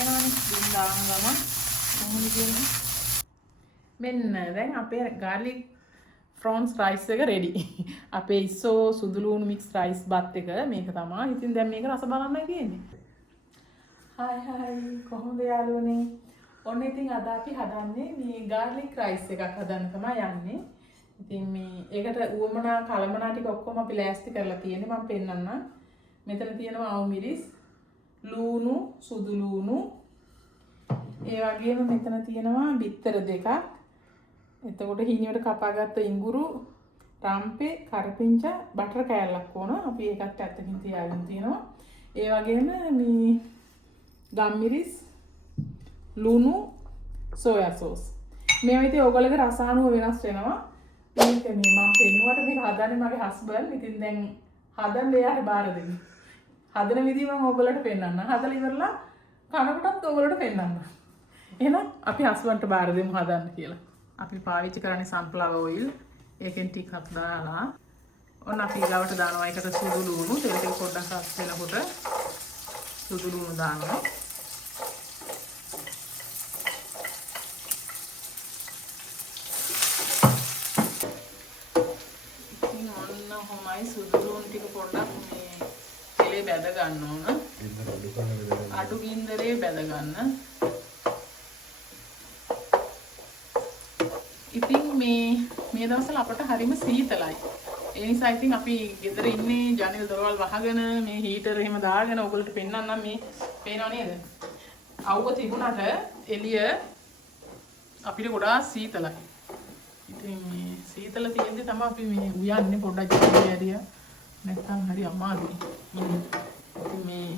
එනවනේ දින් දාන ගමන් කොහොමද කියන්නේ මෙන්න දැන් අපේ garlic prawns rice එක ready. අපේ ඉස්සෝ සුදු ලුණු mix rice බත් එක මේක තමයි. ඉතින් දැන් මේක රස බලන්නයි තියෙන්නේ. හායි කොහොමද යාළුවනේ? ඔන්න ඉතින් අද අපි හදන්නේ මේ garlic rice එකක් හදන්න තමයි යන්නේ. ඉතින් මේ ඒකට උවමනා කලමනා ටික ඔක්කොම අපි ලෑස්ති කරලා තියෙන්නේ. මම පෙන්නන්නම්. මෙතන තියෙනවා අවු මිරිස්, ලුණු, සුදු ලුණු. ඒ වගේම මෙතන තියෙනවා බිත්තර දෙකක්. එතකොට හීනියට කපාගත්ත ඉඟුරු, රම්පේ, කරපිංචා, බටර් කෑල්ලක් ඕන. අපි ඒකත් පැත්තකින් තියාගෙන තියෙනවා. ඒ වගේම මේ ගම්මිරිස්, ලුණු, සෝයා සෝස්. මේවා ඉතින් ඔයගොල්ලෝගේ රස අනුව වෙනස් වෙනවා. මේක මේ මම පෙන්නුවට මේක හදන්නේ මගේ හස්බන්ඩ්. ඉතින් දැන් හදන්න එයාට බාර දෙන්න. හදන විදිහ මම ඔයගොල්ලන්ට පෙන්නන්න. හදලා ඉවරලා කනකොටත් ඔයගොල්ලන්ට පෙන්නන්න. එහෙනම් අපි හස්බන්ඩ්ට බාර දෙමු හදන්න කියලා. අපි පාවිච්චි කරන්නේ sunflower oil. ඒකෙන් ටිකක් දාලා ඔන්න අපි ඊළඟට දානවා ඒකට සුදු ලුණු. තෙල් ටික පොඩ්ඩක් රත් වෙනකොට සුදු ලුණු දානවා. ඉතින් ඔන්න කොහොමයි සුදු ලුණු ටික පොඩ්ඩක් මේ තෙලේ බැද ගන්න ඕන. අඩු ගින්දරේ බැද ගන්න. ඉතින් මේ දවස්වල අපට හරිම සීතලයි. ඒ නිසා ඉතින් අපි ගෙදර ඉන්නේ ජනෙල් දොරවල් වහගෙන මේ හීටර් එහෙම දාගෙන ඔයගොල්ලන්ට පෙන්නන්නම් මේ පේනව නේද? අවුව තිබුණාට එළිය අපිට ගොඩාක් සීතලයි. ඉතින් මේ සීතල තියෙද්දි තමයි අපි මේ උයන්නේ පොඩ්ඩක් ජනෙල් ඇරියා. නැත්නම් හරි අමාරුයි. ඉතින් මේ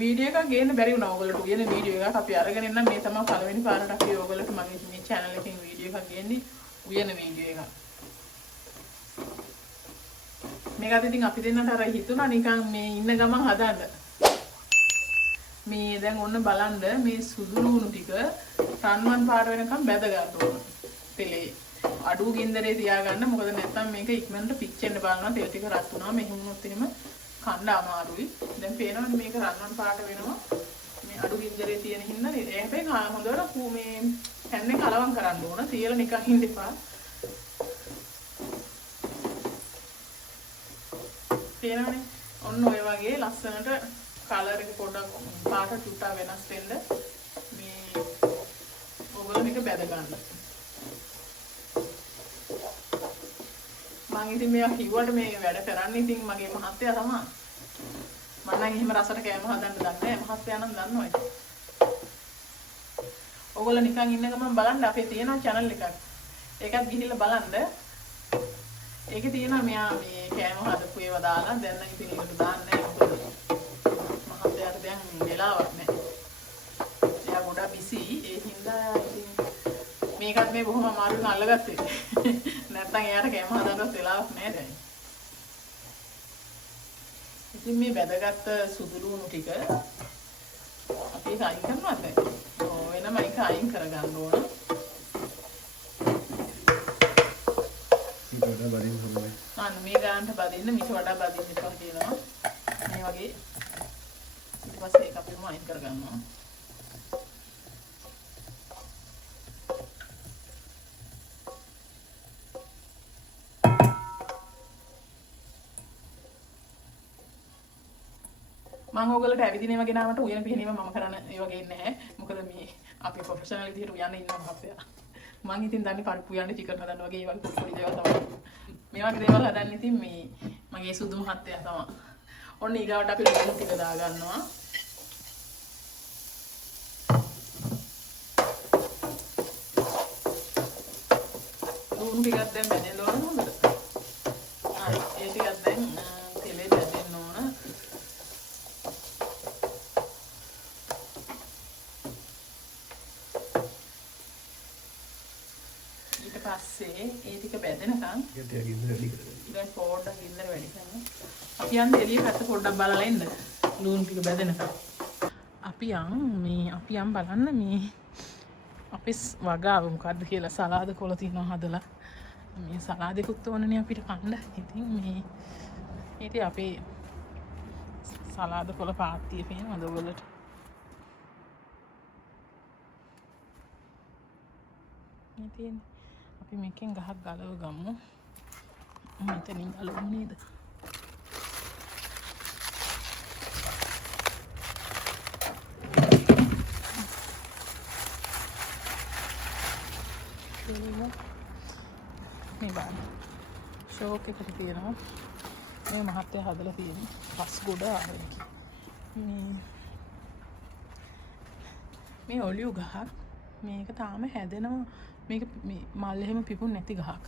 වීඩියෝ එකක් ගේන්න බැරි වුණා ඔයගොල්ලන්ට. උයන වීඩියෝ එකක් අපි අරගෙන එන්නම්. මේ තමයි පළවෙනි පාරට අපි ඔයගොල්ලන්ට මගේ මේ channel එකෙන් වීඩියෝ එකක් ගේන්නේ. උයන වීඩියෝ එකක්. මේකත් ඉතින් අපි දෙන්නට අර හිතුණා නිකන් මේ ඉන්න ගමන් හදන්න. මේ දැන් ඔන්න බලන්න මේ සුදු ලුණු ටික රන්වන් පාට වෙනකම් බැද ගන්න ඕන. තෙලේ අඩු ගින්දරේ තියාගන්න. මොකද නැත්තම් මේක ඉක්මනට පිච්චෙන්න බලනවා. තෙල් ටික රත් වුණා. මෙහෙම වුණොත් එහෙම කන්න අමාරුයි. දැන් පේනවනේ මේක රන්වන් පාට වෙනවා. මේ අඩු ගින්දරේ තියෙන හින්දා හැබැයි හොඳට මේ පැන් එක කලවම් කරන්න ඕන. තියලා නිකන් ඉන්න එපා. පේනවනේ ඔන්න ඔය වගේ ලස්සනට කලර් එක පොඩ්ඩක් පාට ටුටා වෙනස් වෙන්න මේ ඔයගොල්ලෝ මේක බැද ගන්න. මම ඉතින් මේවා කිව්වට මේ වැඩ කරන්නේ ඉතින් මගේ මහත්තයා තමයි. මම නම් එහෙම රසට කෑම හදන්න දන්නේ නැහැ. මහත්තයා නම් දන්නවා ඉතින්. ඔයගොල්ලෝ නිකන් ඉන්න ගමන් බලන්න අපේ තියෙන channel එකක්. ඒකත් ගිහිල්ලා බලන්න. ඒකේ තියෙනවා මෙයා මේ කෑම හදපු ඒවා දාලා දැන් නම් ඉතින් ඒකට දාන්නේ නැහැ. මහත්තයාට දැන් වෙලාවක් නැහැ. එයා ගොඩක් බිසි. ඒ හින්දා ඉතින් මේකත් මේ බොහොම අමාරුවෙන් අල්ලගත්තේ. නැත්තම් එයාට කෑම හදන්නත් වෙලාවක් නැහැ දැන්. ඉතින් මේ බැදගත්ත සුදු ලුණු ටික අපි ඒක අයින් කරනවාද? වෙනම එක අයින් කරගන්න ඕන. ඊට වඩා බදින්න හොඳයි. මේ ගානට බදින්න මිට වඩා බදින්න එපා කියනවා. මේ වගේ ඊට පස්සේ ඒක අපිම අයින් කරගන්නවා. මම ඔයගොල්ලන්ට ඇවිදින වගේ නාමට උයන පිහිනීම මම කරන්න ඒ වගේ නැහැ. මොකද මේ අපි ප්‍රොෆෙෂනල් විදිහට උයන්න ඉන්නවා මහත්තයා. මම ඉතින් දන්නේ පරිප්පු උයන්න චිකන් හදන්න වගේ ඒ වගේ පොඩි දේවල් තමයි. මේ වගේ දේවල් හදන්න ඉතින් මේ මගේ සුදු මහත්තයා තමයි. ඔන්න ඊගාවට අපි ලුණු ටික දා ගන්නවා. ලුණු ටිකක් දැන් බැදෙන්න ඕන හොඳට. හරි ඒ ටිකක් දැන් තෙලේ බැදෙන්න ඕන. පස්සේ ඒ ටික බැදෙනකන් ඊට පොඩ්ඩක් ගින්දර වැඩි කරනවා. අපි යන්නේ එළිය පැත්ත පොඩ්ඩක් බලලා එන්න. ලුණු ටික බැදෙනකන්. අපි යම් බලන්න මේ අපේ වගාව මොකද්ද කියලා සලාද කොළ තියනවා හදලා. මේ සලාදෙකුත් ඕනනේ අපිට කන්න. ඉතින් මේ අපේ සලාද කොළ පාත්තිය පේනවද ඔයගොල්ලට? මේ තියෙන්නේ. අපි මේකෙන් ගහක් ගලව ගමු. මෙතනින් ගලවමු නේද? මේ බලන්න. ෂෝක් එකට තියෙනවා. මේ මහත්තයා හදලා තියෙන්නේ පස් ගොඩ ආරෙකි. මේ ඔලියු ගහක්. මේක තාම හැදෙනවා. මේක මේ මල් එහෙම පිපුණ නැති ගහක්.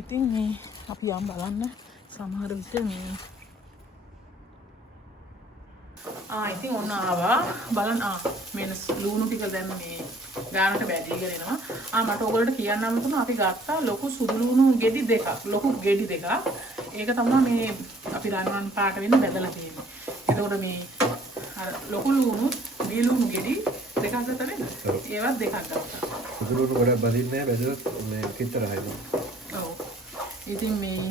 ඉතින් මේ අපි යම් බලන්න සමහර විට මේ ඉතින් ඔන්න ආවා බලන්න මේ ලුණු ටික දැන් මේ ගානට බැදීගෙන එනවා. මට ඔයගොල්ලන්ට කියන්නම තුන අපි ගත්තා ලොකු සුදු ලුණු ගෙඩි දෙකක්. ලොකු ගෙඩි දෙකක්. ඒක තමයි මේ අපි රන්වන් පාට වෙන බැදලා තියෙන්නේ. එතකොට මේ අර ලොකු ලුණු මේ ලුණු ගෙඩි දෙකක් ගත්තා නේද? ඒවත් දෙකක් ගත්තා. සුදු ලුණු ගොඩක් බදින්නේ නැහැ බැදුවත් මේ කිතරයි. ඔව්. ඉතින් මේ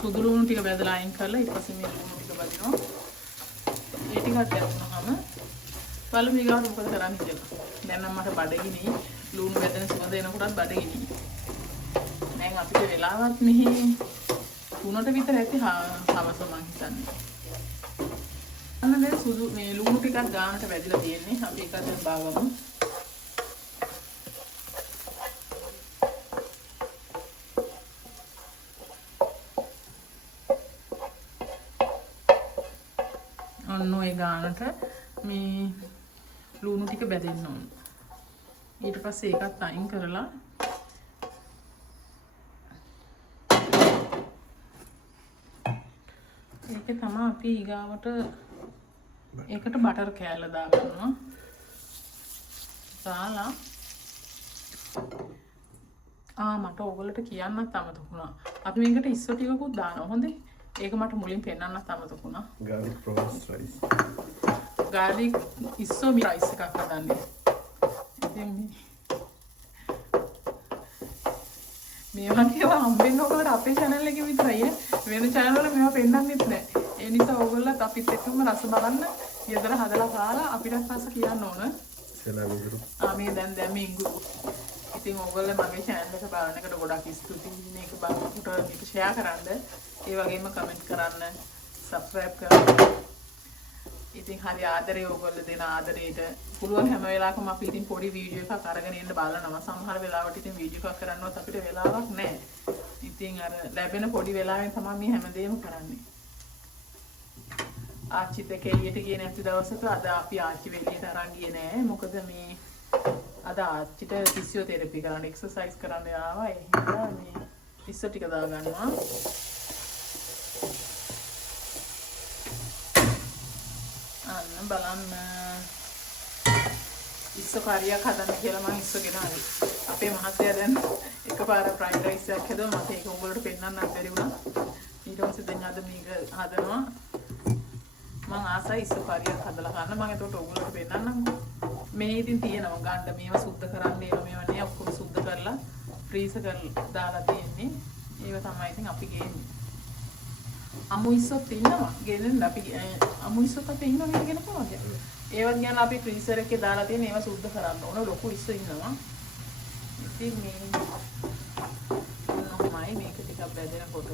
සුදු ලුණු ටික බැදලා අයින් කරලා ඊට පස්සේ මේ ලුණු ටික බදිනවා. ඒ ටිකක් දැම්මම බලමු ඊගාට මොකද කරන්නේ කියලා. දැන් නම් මට බඩගිනි ලුණු බැදෙන සුවඳ එනකොටත් බඩගිනි. දැන් අපිට වෙලාවක් මෙහි 3ට විතර ඇති හවස මං හිතන්නේ. අන්න දැන් සුදු මේ ලුණු ටිකක් ගානට වැදිලා තියෙන්නේ. අපි එක දැන් බාගමු. ඔන්න ඔය ගානට මේ ලුණු ටික බැදෙන්න ඕන. ඊට පස්සේ ඒකත් අයින් කරලා ඒකේ තමයි අපි ඊගාවට ඒකට බටර් කෑල්ල දාගන්නවා. දාලා මට ඕගොල්ලන්ට කියන්නත් අමතක වුණා. අපි මේකට ඉස්සෝ ටිකකුත් දානවා. හොඳේ. ඒක මට මුලින් පෙන්නන්නත් අමතක වුණා. garlic prawns rice. garlic ඉස්සෝ මේ රයිස් එකක් හදන්නේ. ඉතින් මේ වගේ හම්බෙන්න ඕකට අපේ channel එකේ විතරයි වෙන channel වල මේවා පෙන්නන්නෙත් නැහැ. ඒ නිසා ඕගොල්ලොත් අපිත් එක්කම රස බලන්න ඊදර හදලා කාලා අපිට රස කියන්න ඕන. සලාමිඟුරු. මේ දැන් මේ ඉඟුරු. ඉතින් ඕගොල්ලෝ මගේ channel එක බලන එකට ගොඩක් ස්තුතියි. මේක බලනකොට මේක share කරන්න. ඒ වගේම කමෙන්ට් කරන්න, subscribe කරන්න. ඉතින් හරි ආදරේ ඕගොල්ලෝ දෙන ආදරේට පුළුවන් හැම වෙලාවකම අපි ඉතින් පොඩි වීඩියෝ එකක් අරගෙන එන්න බලනවා. සමහර වෙලාවට ඉතින් වීඩියෝ එකක් කරන්නවත් අපිට වෙලාවක් නැහැ. ඉතින් අර ලැබෙන පොඩි වෙලාවෙන් තමයි මේ හැමදේම කරන්නේ. ආච්චිත් එක්ක එළියට ගියේ නැති දවසක අද අපි ආච්චිව එළියට අරන් ගියේ නෑ. මොකද මේ අද ආච්චිට ෆිසියෝതെරපි කරන්න එක්සර්සයිස් කරන්න ආවා. ඒ හින්දා මේ ඉස්ස ටික දා ගන්නවා. අන්න බලන්න ඉස්ස කාරියක් හදන්න කියලා මම ඉස්සගෙන ආවේ. අපේ මහත්තයා දැන් එකපාර ෆ්‍රයිඩ් රයිස් එකක් හදුවා. මට ඒක උඹලට පෙන්නන්නත් බැරි වුණා. ඊට පස්සේ දැන් අද මේක හදනවා. මම ආසයි ඉස්ස කාරියක් හදලා ගන්න. මම ඒකට උඹලට පෙන්නන්නම්. මේ ඉතින් තියෙනවා ගන්න මේවා සුද්ධ කරන්න ඒවා මේවා නේ ඔක්කොම සුද්ධ කරලා ෆ්‍රීසර් කරලා දාලා තියෙන්නේ. ඒව තමයි ඉතින් අපි ගේන්නේ. අමු ඉස්සොත් ඉන්නවා. ගෙනෙන්න අපි අමු ඉස්සොත් අපි ඉන්නවා කියන කොහොමද? ඒවත් ගියන අපි ෆ්‍රීසර් එකේ දාලා තියෙන ඒවා සුද්ධ කරන්න ඕන. ලොකු ඉස්ස ඉන්නවා. ඉතින් මේ මොනවයි මේක ටිකක් බැදෙනකොට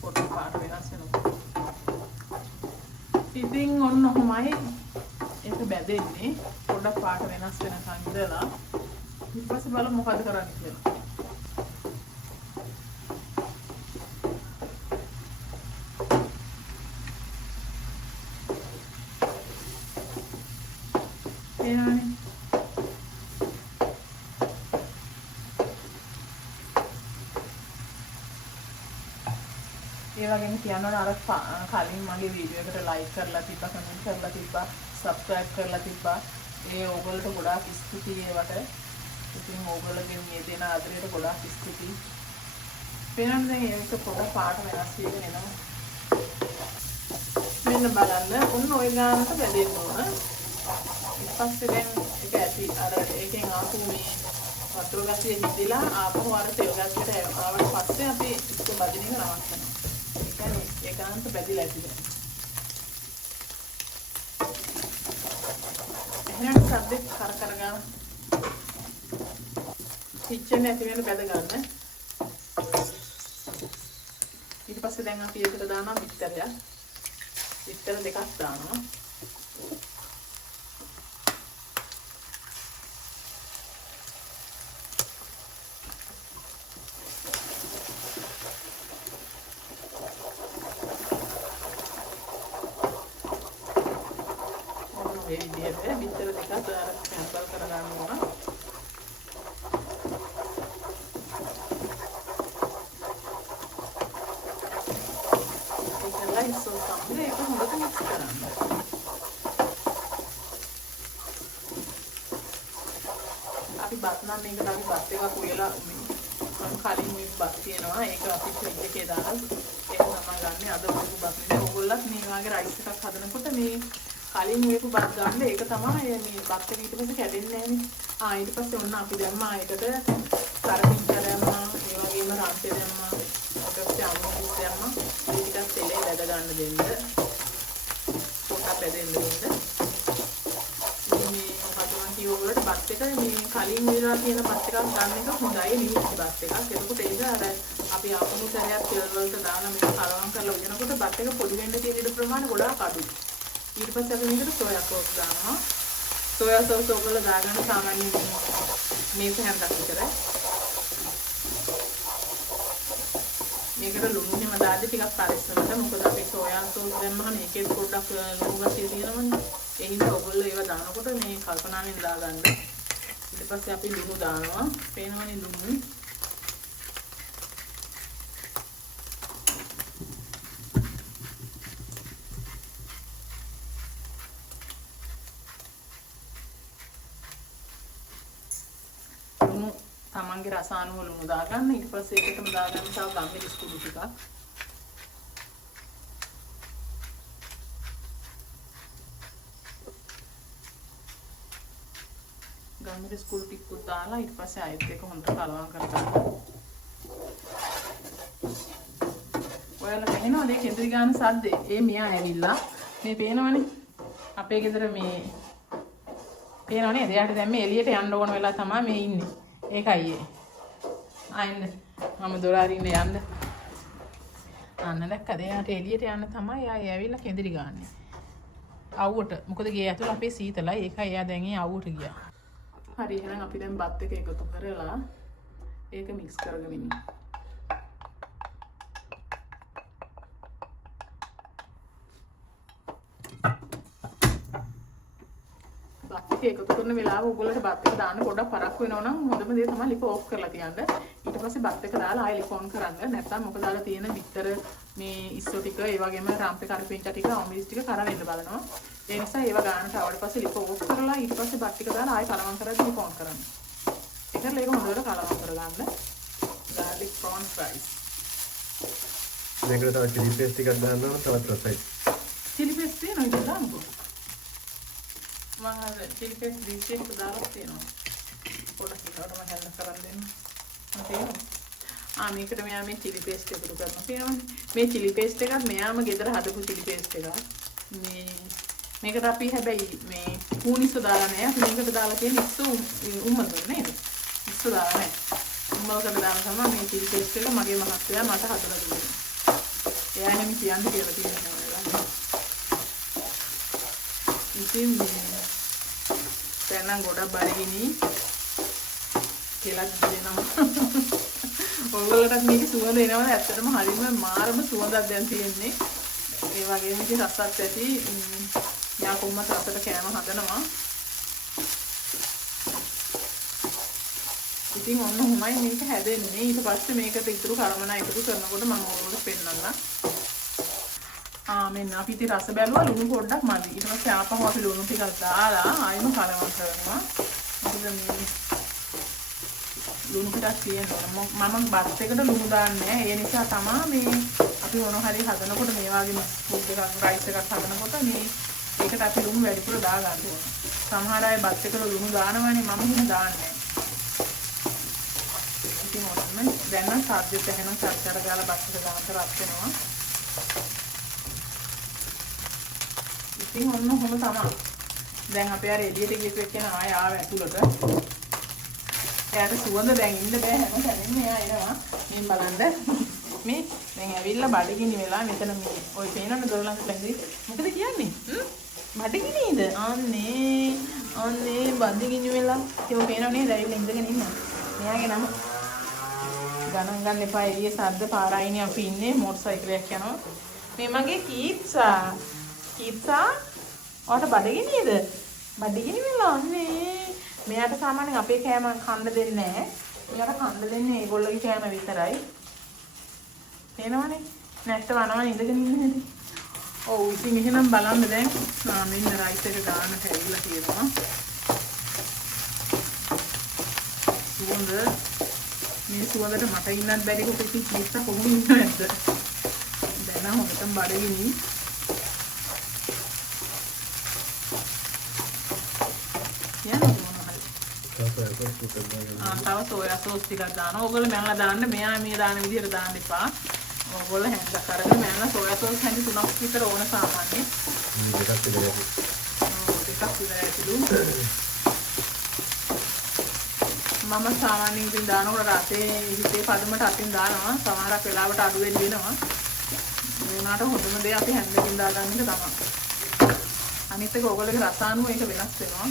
පොඩි පාට වෙනස් වෙනවා. ඉතින් ඔන්න ඔහොමයි ඒක බැදෙන්නේ. පොඩක් පාට වෙනස් වෙනකන් ඉඳලා ඊට පස්සේ බලමු මොකද කරන්නේ කියලා. එනවනේ. ඒ වගේම කියනවා අර කලින් මගේ වීඩියෝ එකට ලයික් කරලා තිබ්බා, කමෙන්ට් කරලා තිබ්බා, සබ්ස්ක්‍රයිබ් කරලා තිබ්බා. ඒ ඕගොල්ලන්ට ගොඩාක් ස්තුතියි ඒවට. ඉතින් ඕගොල්ලෝගේ මේ දෙන ආදරයට ගොඩාක් ස්තුතියි. වෙනන්නේ ඒක පොඩ පාට වෙනස් වෙගෙන එනවා. මෙන්න බලන්න ඔන්න ඔය ගානට බැදෙන්න ඕන. ඊපස්සේ දැන් ඒක ඇති අර ඒකෙන් ආපු මේ වතුර ගැසිය නිදිලා ආපහු අර තෙල් ගැසියට ආවට පස්සේ අපි ඉස්ස බදින එක නවත්තනවා. ඒ කියන්නේ ඒක ඒකාන්ත බැදිලා ඇති දැන්. එහෙනම් සද්දේ කර ගන්න. කිච්චනේ ඇති වෙන බැද ගන්න. ඊට පස්සේ දැන් අපි ඒකට දානවා බිත්තරයක්. බිත්තර දෙකක් දානවා. මේ විදිහට බිත්තර දෙකක් කැන්සල් කරගන්න ඕන. ඒකලා ඉස්සෝ සම්මේ ඒක හොඳට මික්ස් කරන්න. අපි බත් නම් මේකට අපි බත් එකක් උයලා කලින් මේ බත් තියෙනවා. ඒක අපි ෆ්‍රිජ් එකේ දාලා ඒක තමයි ගන්න. අද උයපු බත් නේ. ඕගොල්ලොත් මේ වගේ රයිස් එකක් හදනකොට මේ කලින් මේක බත් ගන්න ඒක තමයි මේ බත් එක ඊට පස්සේ කැඩෙන්නේ නැහැනේ. ඊට පස්සේ ඔන්න අපි දැම්මා ඒකට කරපිංච දැම්මා, ඒ වගේම රන්තේ දැම්මා, ඊට පස්සේ අමුතු දැම්මා. මේ ටිකක් තෙලේ වැද ගන්න දෙන්න. පොට්ටක් වැදෙන්න දෙන්න. මේ මොකද මම කිව්වොත් බත් එක මේ කලින් විලා තියෙන බත් එකක් ගන්න එක හොඳයි නිවිච්ච බත් එකක්. එතකොට ඒක අර අපි අමුතු සැරයක් තෙල් වලට දාලා මේක කලවම් කරලා උයනකොට බත් එක පොඩි වෙන්න තියෙන ඉඩ ප්‍රමාණය ගොඩාක් අඩුයි. ඊට පස්සේ අපි මේකට සෝයා සෝස් දානවා. සෝයා සෝස් ඔයගොල්ලෝ දාගන්න සාමාන්‍යයෙන් මේක හැන්දක් විතරයි. මේකට ලුණුම දාද්දි ටිකක් පරිස්සමට. මොකද අපි සෝයා සෝස් දැම්මම මේකේ පොඩ්ඩක් ලුණු ගැටිය තියෙනවනේ. ඒ හින්දා ඔයගොල්ලෝ ඒව දානකොට මේ කල්පනාවෙන් දාගන්න. ඊට පස්සේ අපි ලුණු දානවා. පේනවනේ ලුණු. තමන්ගේ රස අනුව ලුණු දාගන්න. ඊට පස්සේ ඒකටම දාගන්න තව ගම්මිරිස් කුඩු ටිකක්. ගම්මිරිස් කුඩු ටිකක් දාලා ඊට පස්සේ ආයෙත් එක හොඳට කලවම් කරගන්න. ඔයාලා දැනෙනවද මේ කෙඳිරි ගන්න සද්දේ? ඒ මියා ඇවිල්ලා මේ පේනවනේ අපේ ගෙදර මේ පේනවනේ එයාට දැන් මේ එළියට යන්න ඕන වෙලා තමයි මේ ඉන්නේ. ඒකයි ඒ. ආයෙත් මම දොර අරින්න යන්න. අන්න දැක්කද? එයාට එළියට යන්න තමයි ආයෙ ඇවිල්ලා කෙඳිරි ගන්නෙ. අවුවට. මොකද ගේ ඇතුළ අපේ සීතලයි. ඒකයි එයා දැන් ඒ අවුවට ගියා. හරි එහෙනම් අපි දැන් බත් එක එකතු කරලා ඒක මික්ස් කරගෙන ඉමු. බත් එක එකතු කරන වෙලාව ඔයගොල්ලන්ට බත් එක දාන්න පොඩ්ඩක් පරක්කු වෙනවා නම් හොඳම දේ තමයි ලිප ඕෆ් කරලා තියන්න. ඊට පස්සේ බත් එක දාලා ආයෙ ලිප ඔන් කරන්න. නැත්නම් මොකද දාලා තියෙන බිත්තර මේ ඉස්සෝ ටික ඒ වගේම රම්පේ කරපිංචා ටික අමිරිස් ටික කර වෙන්න බලනවා. ඒ නිසා ඒව ගන්නට ආවට පස්සේ ලිප ඕෆ් කරලා ඊට පස්සේ බත් ටික දාලා ආයෙ කලවම් කරලා ලිප ඔන් කරන්න. ඒකල ඒක හොඳට කලවම් කරගන්න. garlic prawn fries. මේකට තව chili paste ටිකක් දානවා තවත් රසයි. chili paste තියෙනවා ඒක දාන්නකෝ. මම chili paste දිස්ට් දාලා තියෙනවා. පොඩක් ඉස්සරහටම හැල්ල කරන් දෙන්න. මේකට මෙයා මේ chili paste එකතු කරනවා. තේරෙනවද? මේ chili paste එකත් මෙයාම ගෙදර හදපු chili paste එකක්. මේකට අපි හැබැයි මේ කූනිස්ස දාලා නැහැ. අපි මේකට දාලා තියෙන ඉස්සු උම්මලකට නේද? ඉස්සු දාලා නැහැ. උම්මලකට දාලා තමයි මේ chili paste එක මගේ මහත්තයා මට හදලා දුන්නේ. එයා එහෙම කියන්නේ කියලා තියෙනවා. ඉතින් දැන් නම් ගොඩක් බඩගිනි කියලා දෙනවා. ඔයගොල්ලන්ට මේක සුවඳ එනවද? ඇත්තටම හරියම මාරම සුවඳක් දැන් තියෙන්නේ. ඒ වගේම ඉතින් රසත් ඇති. යා කොම්මත් රසට කෑම හදනවා. ඉතින් ඔන්න ඔහොමයි මේක හැදෙන්නේ. ඊට පස්සේ මේකට ඉතුරු කලමනා එකතු කරනකොට මම ඔයගොල්ලන්ට පෙන්නන්නම්. මෙන්න අපි ඉතින් රස බැලුවා ලුණු පොඩ්ඩක් මදි. ඊට පස්සේ ආපහු අපි ලුණු ටිකක් දාලා ආයෙම කලවම් කරනවා. මොකද මේ ලුණු ටිකක් තියෙනවා. මම බත් එකට ලුණු දාන්නේ නැහැ. ඒ නිසා තමයි මේ අපි මොන හරි හදනකොට මේ වගේ ෆුඩ් එකක් රයිස් එකක් හදනකොට මේ ඒකට අපි ලුණු වැඩිපුර දා ගන්න ඕන. සමහර අය බත් එකට ලුණු දානවනේ මම එහෙම දාන්නේ නැහැ. ඉතින් ඔන්න දැන් නම් සාද්දෙත් එහෙනම් සාද්දට දාලා බත් එක ගානට රත් වෙනවා. ඉතින් ඔන්න ඔහොම තමයි. දැන් අපේ අර එළියට ගිහපු එක්කෙනා ආය ආව ඇතුළට. එයාට සුවඳ දැන් ඉන්න බෑ හැම තැනින්ම එයා එනවා. මේ බලන්න. මේ දැන් ඇවිල්ලා බඩගිනි වෙලා මෙතන මේ ඔය පේනවනේ දොර ළඟ ලැඟදී. මොකද කියන්නේ? බඩගිනිද? අනේ බඩගිනි වෙලා. ඒක පේනව නේද? ඇවිල්ලා ඉඳගෙන ඉන්නවා. මෙයාගේ නම ගණන් ගන්න එපා එළියේ සද්ද පාරයිනේ අපි ඉන්නේ මෝටර් සයිකලයක් යනවා. මේ මගේ කීත්සා ඔයාට බඩගිනිද? බඩගිනි වෙලා අනේ. මෙයාට සාමාන්‍යයෙන් අපේ කෑම කන්න දෙන්නේ නැහැ. මෙයාට කන්න දෙන්නේ ඒගොල්ලෝගේ කෑම විතරයි. පේනවනේ. නැට්ට වනවා ඉඳගෙන ඉන්න හැටි. ඔව් ඉතින් එහෙනම් බලන්න දැන් මෙන්න රයිස් එක ගන්නට ඇවිල්ලා තියෙනවා. සුවඳ මේ සුවඳට මට ඉන්නත් බැරි කොට ඉතින් කීත්සා කොහොම ඉන්නවද? දැන් නම් හොඳටම බඩගිනි. තව සෝයා සෝස් ටිකක් දානවා. ඕගොල්ලෝ මැනලා දාන්න. මෙයා මේ දාන විදිහට දාන්න එපා. ඕගොල්ලෝ හැන්දක් අරගෙන මැනලා සෝයා සෝස් හැඳි 3ක් විතර ඕන සාමාන්‍යයෙන්. දෙකක් විතර ඇති. දෙකක් විතර ඇතිලු. මම සාමාන්‍යයෙන් ඉතින් දානකොට රතේ හිතේ පදමට අතින් දානවා. සමහරක් වෙලාවට අඩු වෙනවා. ඒ වුණාට හොඳම දේ අපි හැන්දකින් දාගන්න එක තමයි. අනිත් එක ඕගොල්ලෝගේ රස අනුව ඒක වෙනස් වෙනවා.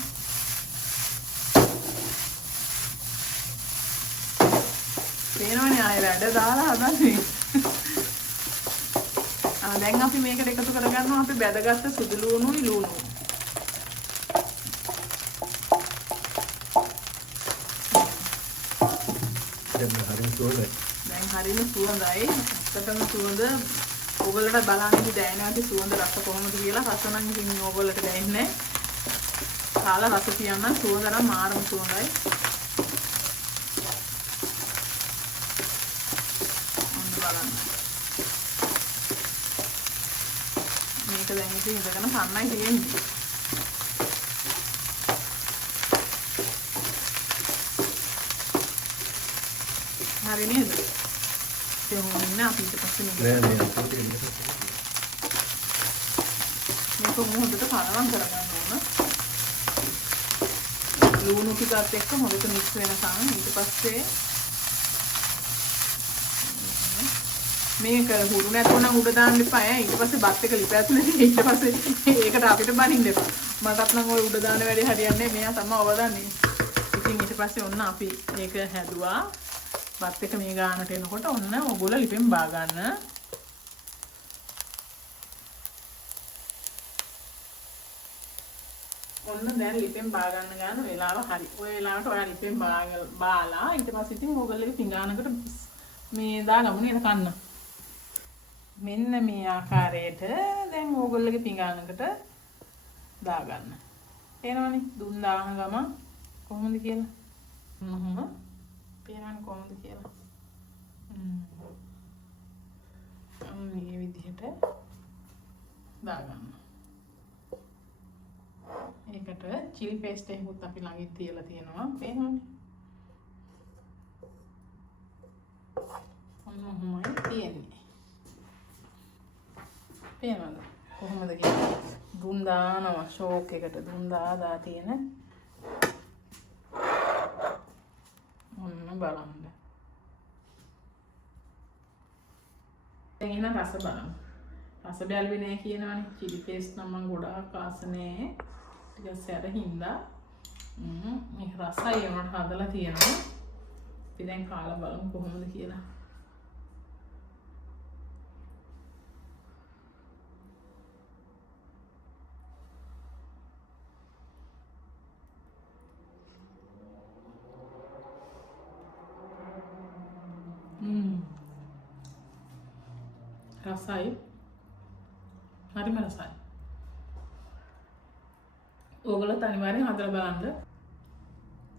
පේනවනේ ආයෙ වැඩ දාලා හදන්නේ. දැන් අපි මේකට එකතු කරගන්නවා අපි බැදගත්ත සුදු ලුණුයි ලුණුයි. දැන් හරියම සුවඳයි. ඇත්තටම සුවඳ ඕගොල්ලන්ට බලන්න දැනෙනවා සුවඳ රස කොහොමද කියලා. රස නම් ඉතින් ඕගොල්ලන්ට දැනෙන්නේ නැහැ. කාලා රස කියන්න සුවඳ නම් මාරම සුවඳයි. මේක දැන් ඉතින් ඉඳගෙන කන්නයි තියෙන්නේ. හරි නේද? ඒක මොනින්න අපි ඊට පස්සේ මේක මොහොතට කලවම් කරගන්න ඕන. ලුණු ටිකත් එක්ක හොඳට මික්ස් වෙනකන් ඊට පස්සේ මේක හුරු නැතුණම් උඩ දාන්න එපා ඈ. ඊට පස්සේ බත් එක ලිප ඇතුලේ ඊට පස්සේ ඒකට අපිට බනින්න එපා. මටත් නම් ওই උඩ දාන වැඩේ හරියන්නේ මෙයා තමයි අවදන්නේ. ඉතින් ඊට පස්සේ ඔන්න අපි මේක හැදුවා. බත් එක මේ ගානට එනකොට ඔන්න ඔගොල්ලෝ ලිපෙන් බා ගන්න. ඔන්න දැන් ලිපෙන් බා ගන්න වෙලාව හරි. ඔය වෙලාවට ඔයා ලිපෙන් බාලා ඊට පස්සේ ඉතින් ඔයගොල්ලෝගේ පිඟානකට මේ දාගමු නේද කන්න. මෙන්න මේ ආකාරයට දැන් ඕගොල්ලෝගේ පිඟානකට දාගන්න. පේනවනේ දුන් දාන ගම කොහොමද කියලා. මොහොම පේනවනේ කොහොමද කියලා. මේ විදිහට දාගන්න. ඒකට chili paste එකකුත් අපි ළඟින් තියලා තියෙනවා. පේනවනේ. ඔන්නමයි තියෙන්නේ. පේනවද? කොහොමද කියන්නේ? දුම් දානවා ෂෝක් එකට දුම් දාලා තියෙන. ඔන්න බලන්න. දැන් එහෙනම් රස බලමු. රස බැලුවේ නෑ කියනවනේ. chili paste නම් මම ගොඩාක් ආසනේ. ටිකක් සැර හින්දා. මේක රසයි උනට හදලා තියෙනවා. අපි දැන් කාලා බලමු කොහොමද කියලා. රසයි හරිම රසයි. ඕගොල්ලෝ අනිවාර්යෙන් හදලා බලන්න.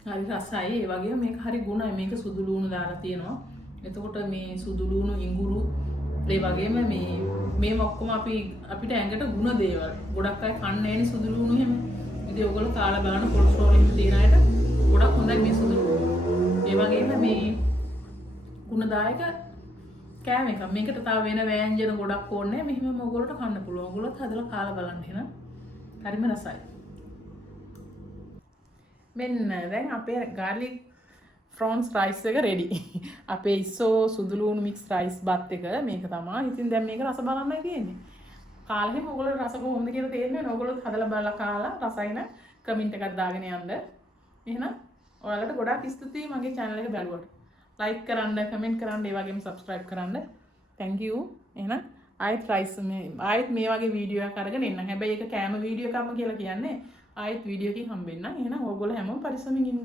හරි රසයි. ඒ වගේම මේක හරි ගුණයි. මේක සුදු ලුණු දාලා තියෙනවා. එතකොට මේ සුදු ලුණු ඉඟුරු ඒ වගේම මේ ඔක්කොම අපිට ඇඟට ගුණ දේවල්. ගොඩක් අය කන්නේ නැහැනේ සුදු ලුණු එහෙම. ඉතින් ඕගොල්ලෝ කාලා බලන්න කොලෙස්ටරෝල් එහෙම තියෙන අයට ගොඩක් හොඳයි මේ සුදු ලුණු. ඒ වගේම මේ ගුණදායක කෑම එක. මේකට තව වෙන ව්‍යංජන ගොඩක් ඕනේ නැහැ. මෙහෙම ඕගොල්ලෝට කන්න පුළුවන්. ඕගොල්ලොත් හදලා කාලා බලන්න එහෙනම්. හරිම රසයි. මෙන්න දැන් අපේ garlic prawns rice එක ready. අපේ ඉස්සෝ සුදුලුණු mix rice බත් එක මේක තමයි. ඉතින් දැන් මේක රස බලන්නයි තියෙන්නේ. කාලා හිම ඔයගොල්ලෝ රස කොහොමද කියලා තේරෙන්නේ නැහැ. ඔයගොල්ලොත් හදලා බලලා කාලා රසයින කමෙන්ට් එකක් දාගෙන යන්න. එහෙනම් ඔයාලට ගොඩාක් ස්තුතියි මගේ channel එක බලුවට. like කරන්න, comment කරන්න, ඒ වගේම subscribe කරන්න. thank you. එහෙනම් ආයෙත් rice ආයෙත් මේ වගේ වීඩියෝ එකක් අරගෙන එන්නම්. හැබැයි ඒක කෑම වීඩියෝ එකක්ම කියලා කියන්නේ. ආයෙත් වීඩියෝ එකකින් හම්බෙන්නම්. එහෙනම් ඕගොල්ලෝ හැමෝම පරිස්සමින් ඉන්න.